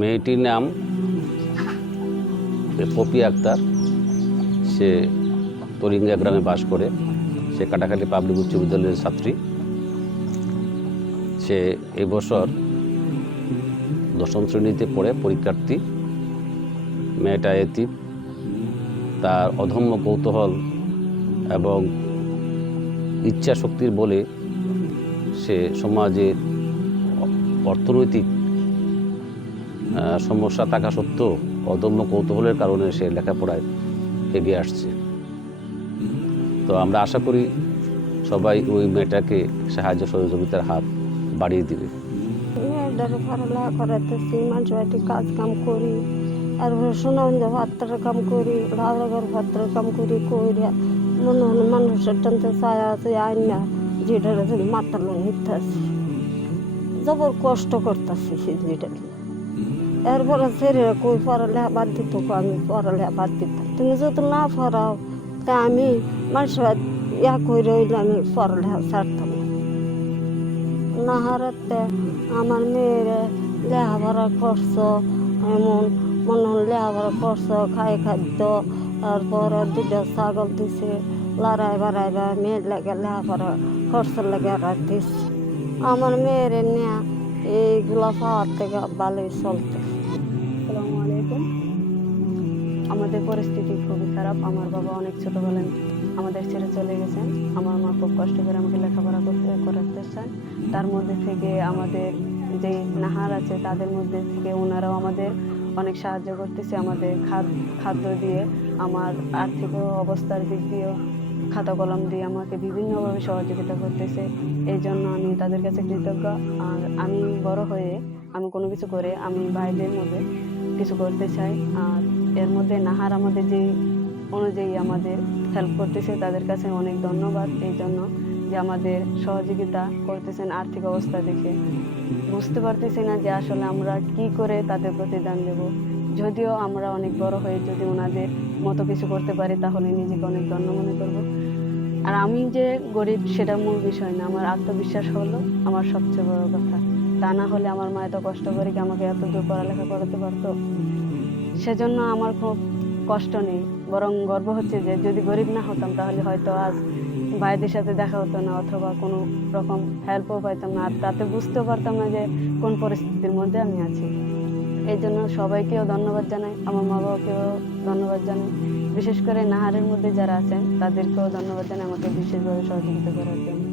মেয়েটির নাম পপি আক্তার। সে তরিঙ্গা গ্রামে বাস করে। সে কাটাখালী পাবলিক উচ্চ বিদ্যালয়ের ছাত্রী। সে এবছর 10ম শ্রেণীতে পড়ে পরীক্ষার্থী। মেয়েটা এতিম। তার অদম্য কৌতূহল এবং ইচ্ছা শক্তির বলে সে সমাজের অর্থনৈতিক সমস্যা থাকা সত্ত্বেও অদম্য কৌতূহলের কারণে সে লেখাপড়ায় এগিয়ে আসছে। তো আমরা আশা করি সবাই ওই মেয়েটাকে সাহায্য সহযোগিতার হাত বাড়িয়ে দিবে। মেয়েটারে পড়ালেখা করাতেছি, মানুষ বাড়িতে কাজ কাম করি, আর সোনাবন্ধ ভাত্রের কাম করি, রাউরাগর ভাত্রের কাম করি, কইরা মনে হয় মানুষের টানতে চায় আছে আইন না, যেটারে মাতাল নিতেছি, জবর কষ্ট করতেছি যেটা। এরপরে ছেলেরা কই পড়ালেখা বাদ দিত, আমি পড়ালেখা বাদ দিতাম। তুমি যদি না পড়াও তা আমি মানুষের ইয়া কই রইলে আমি পড়ালেখা ছাড়তাম না। হারাতে আমার মেয়েরা লেখাপড়া করছ, এমন মনে হয় লেখাপড়া করছ, খাই খাদ্য, তারপর 2টা ছাগল দিছে, লড়াই বাড়াইবা মেয়ের লাগে লেখাপড়া খরচের লাগে রাখতিস। আমার মেয়ের নেয়া এইগুলা পাওয়ার থেকে ভালোই চলতে। আসসালামু আলাইকুম। আমাদের পরিস্থিতি খুবই খারাপ। আমার বাবা অনেক ছোটবেলায় আমাদের ছেড়ে চলে গেছেন। আমার মা খুব কষ্ট করে আমাকে লেখাপড়া করাতে চান। তার মধ্যে থেকে আমাদের যে নাহার আছে তাদের মধ্যে থেকে ওনারাও আমাদের অনেক সাহায্য করতেছে, আমাদের খাদ্য দিয়ে, আমার আর্থিক অবস্থার দিক দিয়েও, খাতা কলম দিয়ে আমাকে বিভিন্নভাবে সহযোগিতা করতেছে। এই জন্য আমি তাদের কাছে কৃতজ্ঞ। আর আমি বড় হয়ে আমি কোনো কিছু করে আমি ভাইদের মধ্যে কিছু করতে চাই। আর এর মধ্যে নাহার আমাদের যেই অনুযায়ী আমাদের হেল্প করতেছে, তাদের কাছে অনেক ধন্যবাদ। এই জন্য যে আমাদের সহযোগিতা করতেছেন আর্থিক অবস্থা দেখে। বুঝতে পারতেছি না যে আসলে আমরা কি করে তাদের প্রতিদান দেব। যদিও আমরা অনেক বড় হয়ে যদি ওনাদের মতো কিছু করতে পারি তাহলে নিজেকে অনেক ধন্য মনে করব। আর আমি যে গরিব সেটা মূল বিষয় না, আমার আত্মবিশ্বাস হলো আমার সবচেয়ে বড় কথা। তা না হলে আমার মা এত কষ্ট করে কি আমাকে এত দূর পড়ালেখা করাতে পারতো? সেজন্য আমার খুব কষ্ট নেই, বরং গর্ব হচ্ছে যে যদি গরিব না হতাম তাহলে হয়তো আজ ভাইদের সাথে দেখা হতো না, অথবা কোনো রকম হেল্পও পাইতাম না, আর তাতে বুঝতেও পারতাম না যে কোন পরিস্থিতির মধ্যে আমি আছি। এই জন্য সবাইকেও ধন্যবাদ জানাই, আমার মা বাবাকেও ধন্যবাদ জানাই, বিশেষ করে নাহারের মধ্যে যারা আছেন তাদেরকেও ধন্যবাদ জানাই আমাকে বিশেষভাবে সহযোগিতা করার জন্য।